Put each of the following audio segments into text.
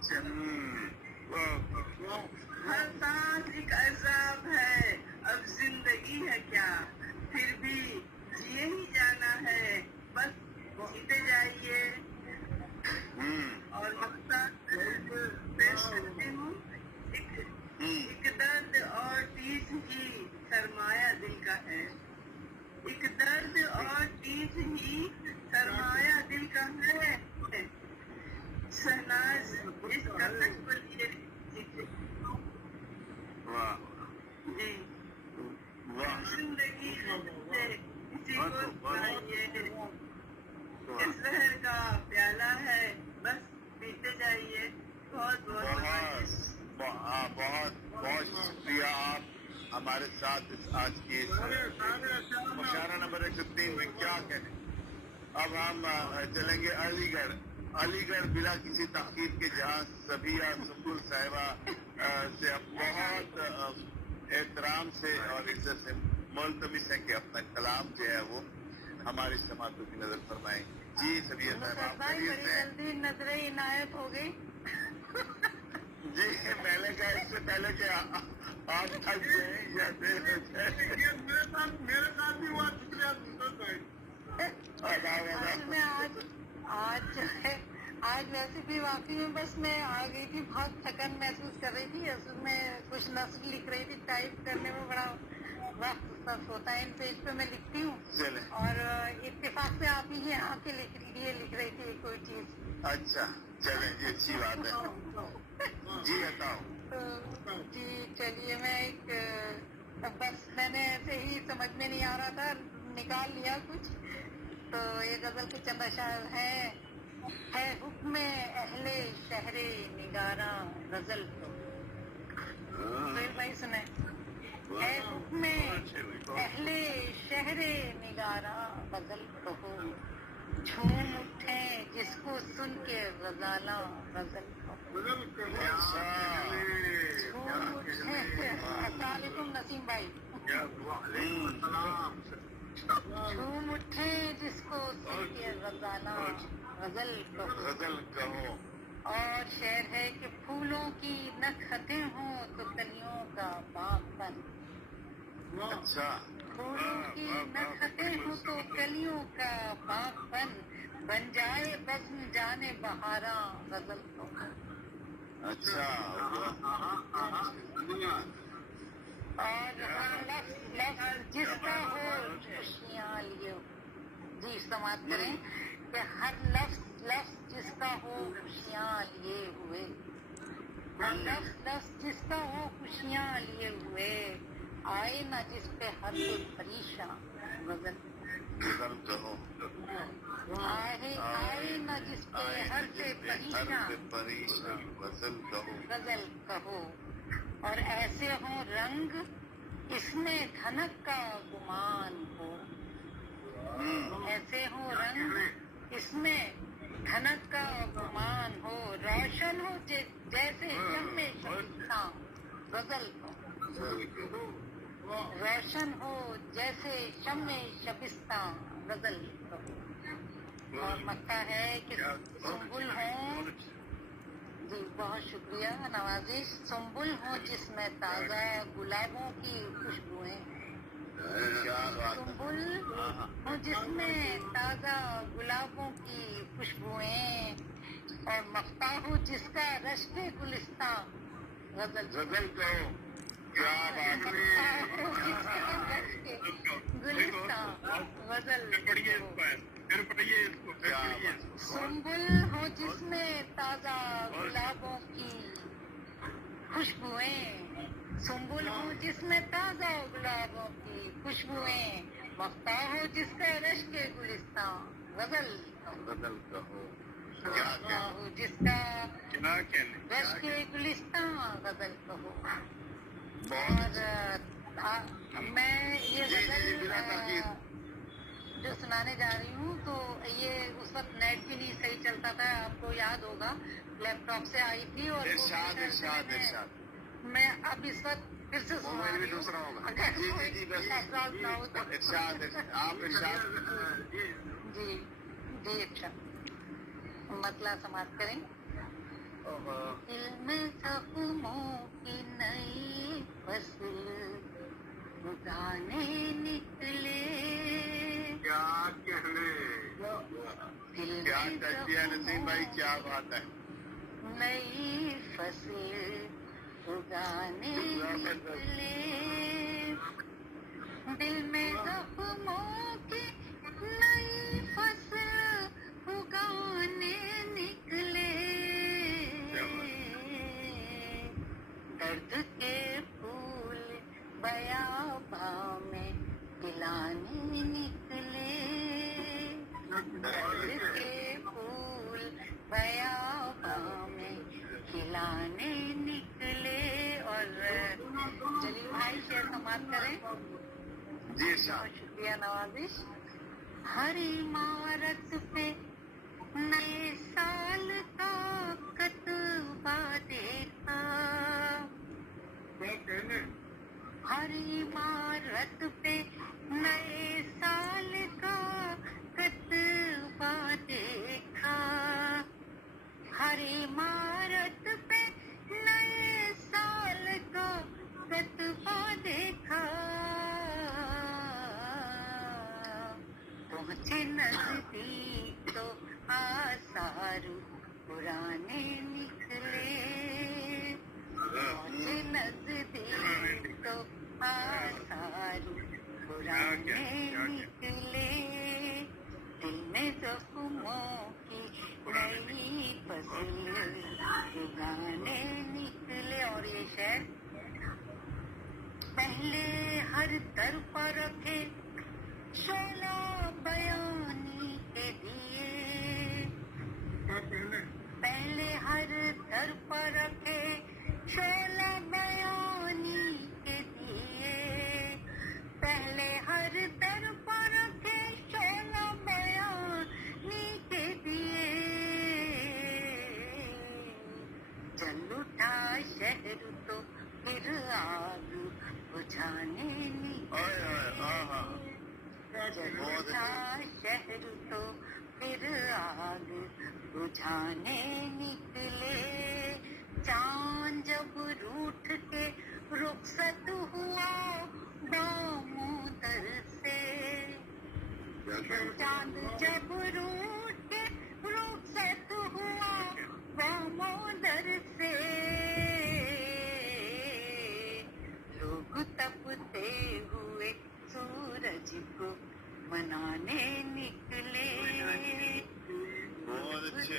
ہر سانس ایک عذاب ہے، اب زندگی ہے کیا، پھر بھی جیے ہی جانا ہے، بس جیتے جائیے۔ اور مقصد پیش کرتی ہوں، ایک درد اور ٹیس ہی سرمایہ دل کا ہے، ایک درد اور ٹیس ہی سرمایہ دل کا ہے، شہناز اس کا سچ بولیے جی، زندگی سے کسی کو سنائیے، اس زہر کا پیالہ ہے، بس پیتے جائیے۔ بہت بہت شکریہ آپ ہمارے ساتھ اس آج کی مشاعرہ نمبر 103 میں کیا کہیں۔ اب ہم چلیں گے علی گڑھ بلا کسی تحقیق کے جہاں صبیہ سنبل صاحبہ سے بہت احترام سے اور عزت سے ملتمس ہے کہ اپنا کلام جو ہے وہ ہماری سماعتوں کی نظر فرمائیں۔ جی صبیہ صاحبہ بڑی جلدی نظر عنایت ہو گئی۔ جی میں نے کہا اس سے پہلے کہ آپ تھک گئے یا دیر ہو جائے۔ میرے ساتھ بھی ہوا آج جو ہے آج ویسے بھی واقعی میں بس میں آ گئی تھی، بہت تھکن محسوس کر رہی تھی، اصل میں کچھ نثر لکھ رہی تھی، ٹائپ کرنے میں بڑا وقت صرف ہوتا ہے، ان پیج پہ میں لکھتی ہوں اور اتفاق سے آپ ہی آ کے لکھ رہی تھی کوئی چیز۔ اچھا چلیں جی، اچھی بات ہے جی، بتاؤ جی چلیے، میں ایک بس میں نے ایسے ہی سمجھ میں نہیں آ رہا تھا، نکال لیا کچھ، تو یہ غزل کے چند اشعار ہے حکم اہل شہر نگاراں غزل تو سہیل بھائی سنیں۔ ہے حکم اہل شہر نگاراں غزل کہو، جھوم اٹھے جس کو سن کے غزالاں غزل کہو۔ السلام علیکم نسیم بھائی۔ جھوم اٹھے جس کو سن کے غزالاں غزل کہو، اور شعر ہے کہ پھولوں کی نکھتیں ہوں تو کلیوں کا باغ بن۔ اچھا، پھولوں کی نکھتیں ہوں تو کلیوں کا باغ بن جائے بزم جانے بہاراں غزل کہو۔ اچھا اور ہر لفظ جس کا ہو خوشیاں لیے، جی سماعت کریں کہ ہر لفظ جس کا ہو خوشیاں لیے ہوئے، ہر لفظ جس کا ہو خوشیاں لیے ہوئے، آئے نہ جس پہ ہر کوئی پریشان غزل کہو، آئے نہ جس پہ ہر سے پریشان غزل کہو، اور ایسے ہوں رنگ اس میں دھنک کا گمان ہو، ایسے ہوں رنگ اس میں دھنک کا گمان ہو، روشن ہو جیسے شمع شبستاں غزل کہو، روشن ہو جیسے شمع شبستاں غزل کہو۔ اور مکہ ہے کہ سنبل ہوں، جی بہت شکریہ نوازش، سنبل ہوں جس میں تازہ گلابوں کی خوشبوئیں، سنبل ہوں جس میں تازہ گلابوں کی خوشبوئیں، اور مفتاح ہو جس کا رشک گلستان غزل کہو، کیا بات ہے، گلستان غزل سنبل ہو جس میں تازہ گلابوں کی خوشبوئیں، سنبل ہو جس میں تازہ گلابوں کی خوشبوئیں، مفتاح ہو جس کا رشک گلستان غزل کہو، مفتاح ہو جس کا رشک گلستان غزل کہو۔ اور میں یہ غزل جو سنانے جا رہی ہوں تو یہ اس وقت نیٹ بھی نہیں صحیح چلتا تھا، آپ کو یاد ہوگا، لیپ ٹاپ سے آئی تھی، اور میں اب اس وقت پھر سے سنا رہی ہوں، اگر کوئی اعتراض نہ ہو تو۔ جی اچھا، مطلع سماعت کریں۔ دل میں زخموں کی نئی فصل اگانے نکلے. کیا کہنے, دل کیا میں تجزیہ نسیم بھائی, کیا بات ہے. نئی فصل اگانے نکلے. دل میں زخموں کی نئی فصل اگانے نکلے. درد کے پھول بیاباں میں کھلانے نکلے. درد کے پھول بیاباں میں کھلانے نکلے. اور جلیل بھائی شعر سماعت کریں. جی صاحب. شکریہ نوازش. ہر عمارت پہ نئے سال کا کتبہ دیکھا. ہر عمارت پہ نئے سال کا کتبہ دیکھا. ہر عمارت پہ نئے سال کا کتبہ دیکھا. پہنچے نزدیک تو آثار پرانے نکلے. پہنچے نزدیک تو آثار پرانے نکلے. دل میں زخموں کی نئی فصل اگانے نکلے. اور یہ شعر پہلے ہر در پر رکھے شعلہ بیانی کے دیے. پہلے ہر در پر رکھے شعلہ بیانی کے دیے. پہلے ہر در پر رکھے شعلہ بیانی کے دیے. جل اٹھا شہر تو پھر آگ بجھانے نکلے. جل اٹھا شہر تو پھر آگ بجھانے نکلے. چاند جب روٹھ کے رخصت ہوا دامودر سے. چاند جب روٹھ کے رخصت ہوا دامودر سے. لوگ تپتے ہوئے سورج کو منانے نکلے.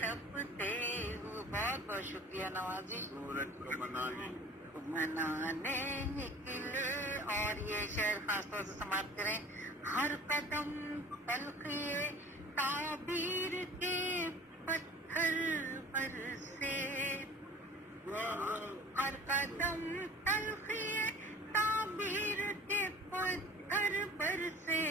تپتے ہوئے, بہت بہت شکریہ نوازی. سورج کو منانے نکلے. اور یہ شعر خاص طور سے سماعت کریں. ہر قدم تلخیے تعبیر کے پتھر برسے. ہر قدم تلخیے تعبیر کے پتھر برسے.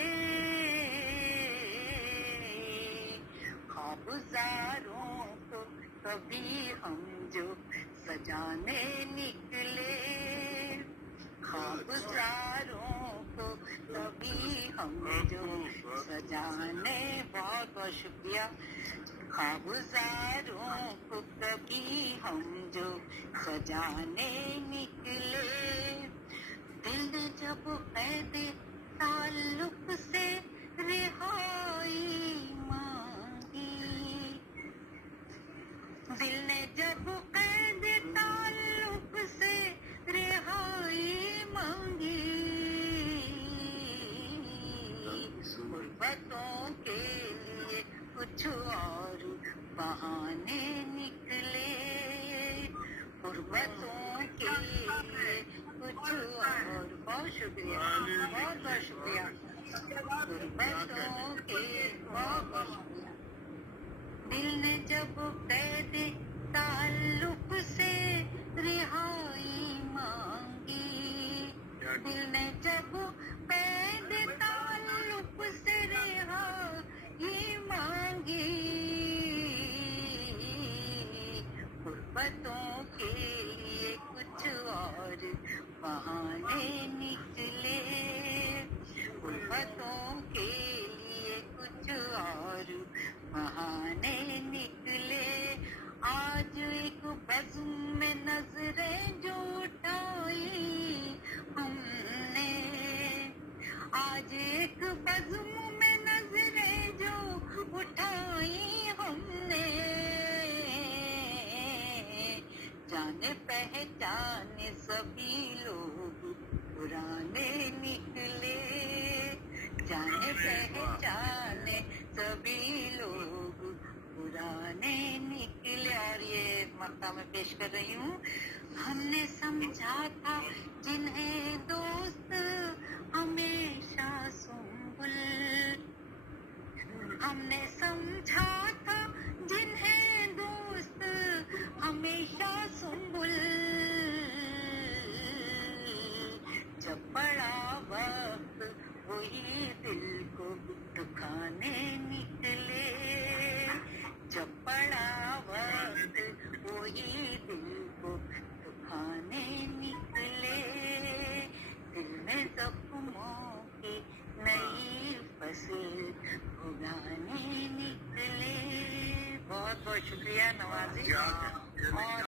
خوابزاروں کو کبھی ہم جو سجانے نکلے. خوابزاروں کو کبھی ہم جو سجانے. بہت بہت شکریہ. خوابزاروں کو کبھی ہم جو سجانے نکلے. دل نے جب قید تعلق سے رہائی مانگی. دل نے جب قید تعلق سے رہائی مانگی. غربتوں کے لیے کچھ اور بہانے نکلے. غربتوں کے لیے کچھ اور. بہت شکریہ, بہت بہت شکریہ. غربتوں کے بہت بہت شکریہ. دل نے جب قید تعلق سے رہائی مانگی. دل نے جب قید تعلق سے رہائی مانگی. غربتوں کے لیے کچھ اور بہانے نکلے. غربتوں کے لیے کچھ اور بہانے نکلے. آج ایک بزم میں نظریں جو اٹھائی ہم نے، آج ایک بزم میں نظریں جو اٹھائی ہم نے، جانے پہچانے سبھی لوگ پرانے نکلے، جانے پہچانے سبھی لوگ پرانے نکلے. اور یہ مقطع میں پیش کر رہی ہوں. ہم نے سمجھا تھا جنہیں دوست ہمیشہ سنبل، ہم نے سمجھا تھا جنہیں دوست ہمیشہ سنبل، جب پڑا وقت وہی دل کو دکھانے نکلے، جب پڑا وقت وہی دل کو دکھانے نکلے، دل میں زخموں کی نئی فصل اگانے نکلے. بہت بہت شکریہ نوازی. اور